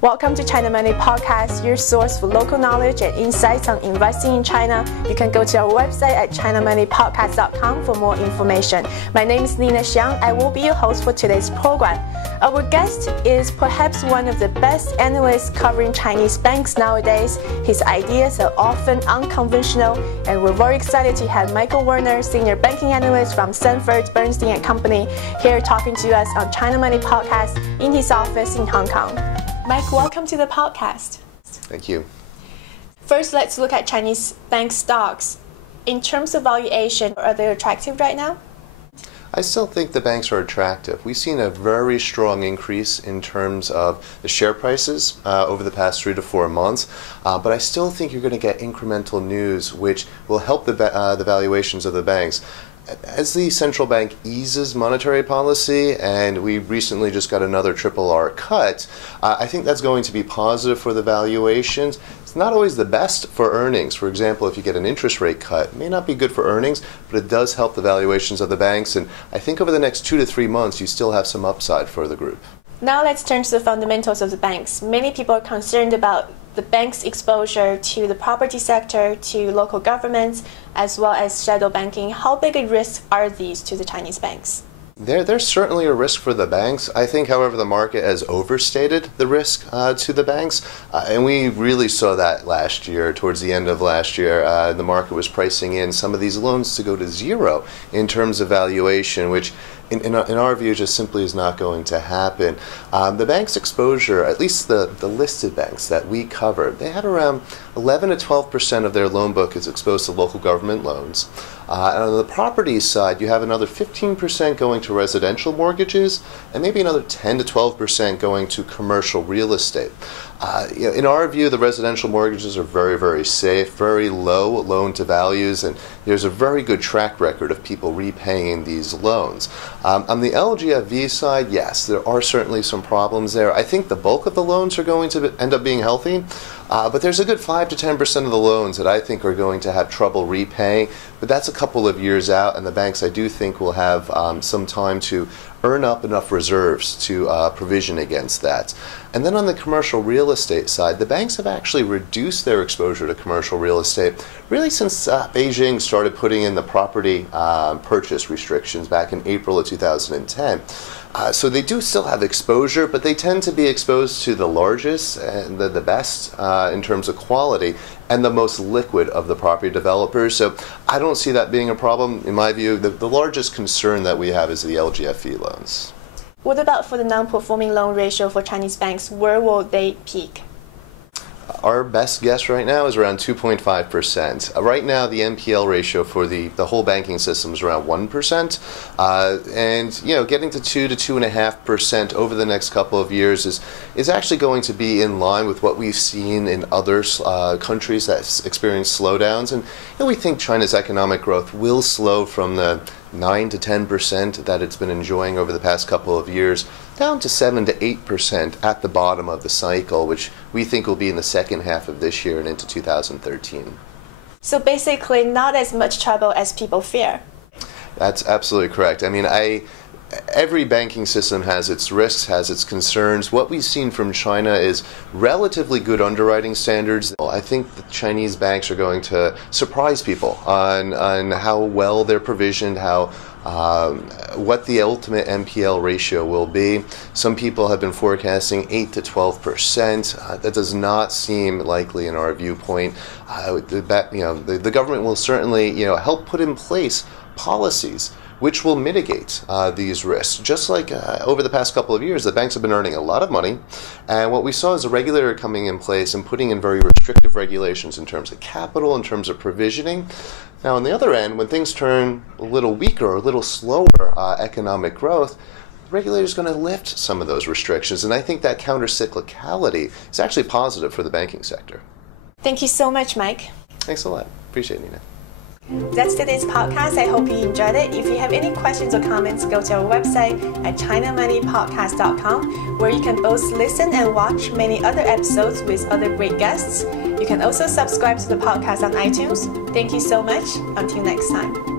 Welcome to China Money Podcast, your source for local knowledge and insights on investing in China. You can go to our website at chinamoneypodcast.com for more information. My name is Xiang. I will be your host for today's program. Our guest is perhaps one of the best analysts covering Chinese banks nowadays. His ideas are often unconventional, and we're very excited to have Michael Werner, Senior Banking Analyst from Sanford Bernstein & Company, here talking to us on China Money Podcast in his office in Hong Kong. Mike, welcome to the podcast. Thank you. First, let's look at Chinese bank stocks. In terms of valuation, are they attractive right now? I still think the banks are attractive. We've seen a very strong increase in terms of the share prices over the past 3 to 4 months, but I still think you're going to get incremental news which will help the valuations of the banks. As the central bank eases monetary policy, and we recently just got another RRR cut, I think that's going to be positive for the valuations. It's not always the best for earnings. For example, if you get an interest rate cut, it may not be good for earnings, but it does help the valuations of the banks. And I think over the next 2 to 3 months, you still have some upside for the group. Now let's turn to the fundamentals of the banks. Many people are concerned about the bank's exposure to the property sector, to local governments, as well as shadow banking. How big a risk are these to the Chinese banks? There's certainly a risk for the banks. I think, however, the market has overstated the risk to the banks, and we really saw that last year. Towards the end of last year, the market was pricing in some of these loans to go to zero in terms of valuation, which in our view just simply is not going to happen. The bank's exposure, at least the listed banks that we covered, they had around 11 to 12% of their loan book is exposed to local government loans. And on the property side, you have another 15% going to residential mortgages, and maybe another 10 to 12% going to commercial real estate. In our view, the residential mortgages are very, very safe, very low loan to values, and there's a very good track record of people repaying these loans. On the LGFV side, yes, there are certainly some problems there. I think the bulk of the loans are going to end up being healthy, but there's a good 5 to 10% of the loans that I think are going to have trouble repaying, but that's a couple of years out, and the banks, I do think, will have some time to earn up enough reserves to provision against that. And then on the commercial real estate side, the banks have actually reduced their exposure to commercial real estate really since Beijing started putting in the property purchase restrictions back in April of 2010. So they do still have exposure, but they tend to be exposed to the largest and the best in terms of quality and the most liquid of the property developers. So I don't see that being a problem. In my view, the largest concern that we have is the LGFV loans. What about for the non-performing loan ratio for Chinese banks? Where will they peak? Our best guess right now is around 2.5%. Right now, the NPL ratio for the whole banking system is around 1%. And getting to 2 to 2.5% over the next couple of years is actually going to be in line with what we've seen in other countries that experience slowdowns. And we think China's economic growth will slow from the 9 to 10% that it's been enjoying over the past couple of years, down to 7 to 8% at the bottom of the cycle, which we think will be in the second half of this year and into 2013. So basically not as much trouble as people fear. That's absolutely correct. I mean, every banking system has its risks, has its concerns. What we've seen from China is relatively good underwriting standards. I think the Chinese banks are going to surprise people on how well they're provisioned, what the ultimate NPL ratio will be. Some people have been forecasting 8 to 12%. That does not seem likely in our viewpoint. The government will certainly help put in place policies which will mitigate these risks. Just like over the past couple of years, the banks have been earning a lot of money, and what we saw is a regulator coming in place and putting in very restrictive regulations in terms of capital, in terms of provisioning. Now, on the other end, when things turn a little weaker or a little slower economic growth, the regulator is going to lift some of those restrictions, and I think that counter-cyclicality is actually positive for the banking sector. Thank you so much, Mike. Thanks a lot. Appreciate it, Nina. That's today's podcast. I hope you enjoyed it. If you have any questions or comments, go to our website at chinamoneypodcast.com, where you can both listen and watch many other episodes with other great guests. You can also subscribe to the podcast on iTunes. Thank you so much. Until next time.